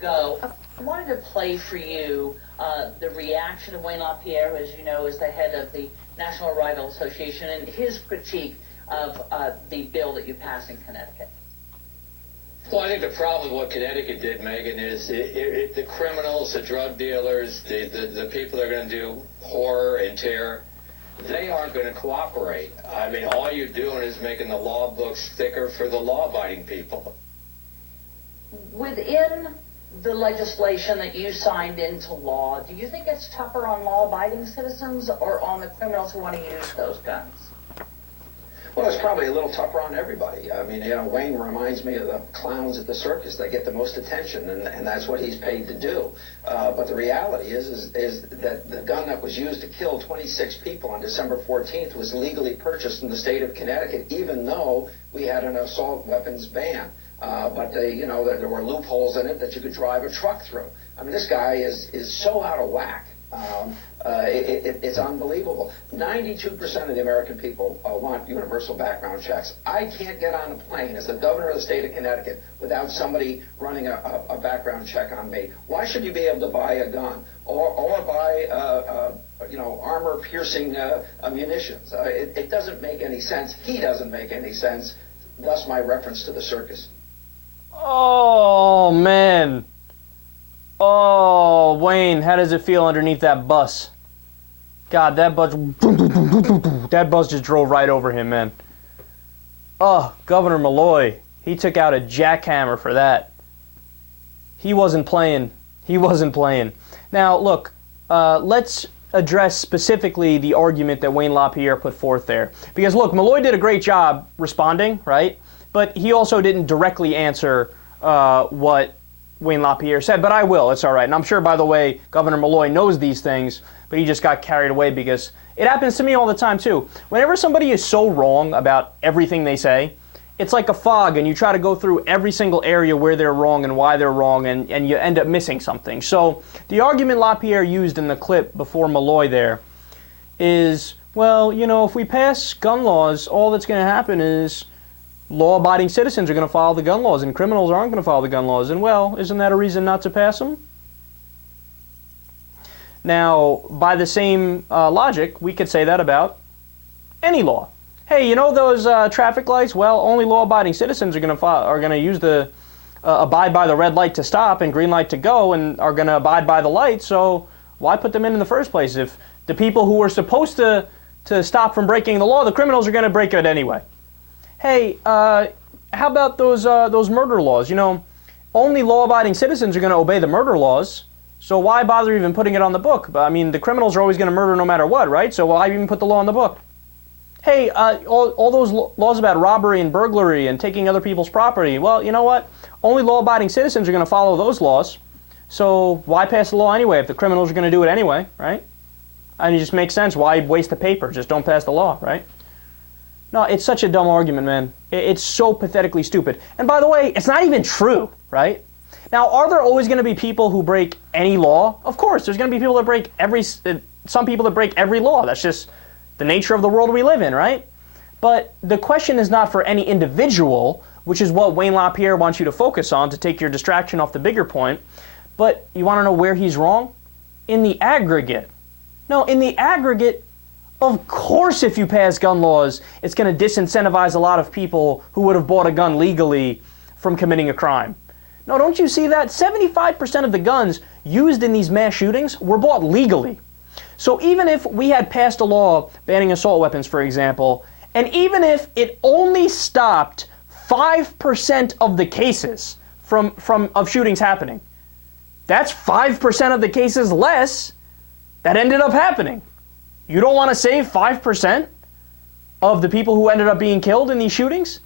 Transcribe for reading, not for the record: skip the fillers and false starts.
go, I wanted to play for you the reaction of Wayne LaPierre, who, as you know, is the head of the National Rifle Association, and his critique of the bill that you passed in Connecticut. Well, I think the problem with what Connecticut did, Megan, is the criminals, the drug dealers, the people that are going to do horror and terror, they aren't going to cooperate. I mean, all you're doing is making the law books thicker for the law-abiding people. Within the legislation that you signed into law, do you think it's tougher on law-abiding citizens or on the criminals who want to use those guns? Well, it's probably a little tougher on everybody. I mean, Wayne reminds me of the clowns at the circus. They get the most attention, and that's what he's paid to do. But the reality is that the gun that was used to kill 26 people on December 14th was legally purchased in the state of Connecticut, even though we had an assault weapons ban. But there were loopholes in it that you could drive a truck through. I mean, this guy is so out of whack. It's unbelievable. 92% of the American people want universal background checks. I can't get on a plane as the governor of the state of Connecticut without somebody running a background check on me. Why should you be able to buy a gun or buy armor-piercing munitions? It doesn't make any sense. He doesn't make any sense. Thus, my reference to the circus. Oh, man. Oh, Wayne, how does it feel underneath that bus? God, that bus just drove right over him, man. Oh, Governor Malloy, he took out a jackhammer for that. He wasn't playing. He wasn't playing. Now, look, let's address specifically the argument that Wayne LaPierre put forth there. Because, look, Malloy did a great job responding, right? But he also didn't directly answer what Wayne LaPierre said, but I will. It's all right. And I'm sure, by the way, Governor Malloy knows these things, but he just got carried away because it happens to me all the time, too. Whenever somebody is so wrong about everything they say, it's like a fog, and you try to go through every single area where they're wrong and why they're wrong, and you end up missing something. So the argument LaPierre used in the clip before Malloy there is, well, if we pass gun laws, all that's going to happen is law-abiding citizens are going to follow the gun laws and criminals aren't going to follow the gun laws. And, well, isn't that a reason not to pass them? Now, by the same logic, we could say that about any law. Hey, those traffic lights? Well, only law-abiding citizens are going to use the abide by the red light to stop and green light to go, and are going to abide by the light. So why put them in the first place? If the people who are supposed to stop from breaking the law, the criminals are going to break it anyway. Hey, how about those murder laws? Only law-abiding citizens are going to obey the murder laws. So why bother even putting it on the book? I mean, the criminals are always going to murder no matter what, right? So why even put the law on the book? Hey, all those laws about robbery and burglary and taking other people's property, well, you know what? Only law-abiding citizens are going to follow those laws. So why pass the law anyway if the criminals are going to do it anyway, right? I mean, it just makes sense. Why waste the paper? Just don't pass the law, right? No, it's such a dumb argument, man. It's so pathetically stupid. And by the way, it's not even true, right? Now, are there always going to be people who break any law? Of course, there's going to be people that break some people that break every law. That's just the nature of the world we live in, right? But the question is not for any individual, which is what Wayne LaPierre wants you to focus on to take your distraction off the bigger point. But you want to know where he's wrong? In the aggregate. No, in the aggregate, of course if you pass gun laws, it's going to disincentivize a lot of people who would have bought a gun legally from committing a crime. No, don't you see that? 75% of the guns used in these mass shootings were bought legally. So even if we had passed a law banning assault weapons, for example, and even if it only stopped 5% of the cases of shootings happening, that's 5% of the cases less that ended up happening. You don't want to save 5% of the people who ended up being killed in these shootings?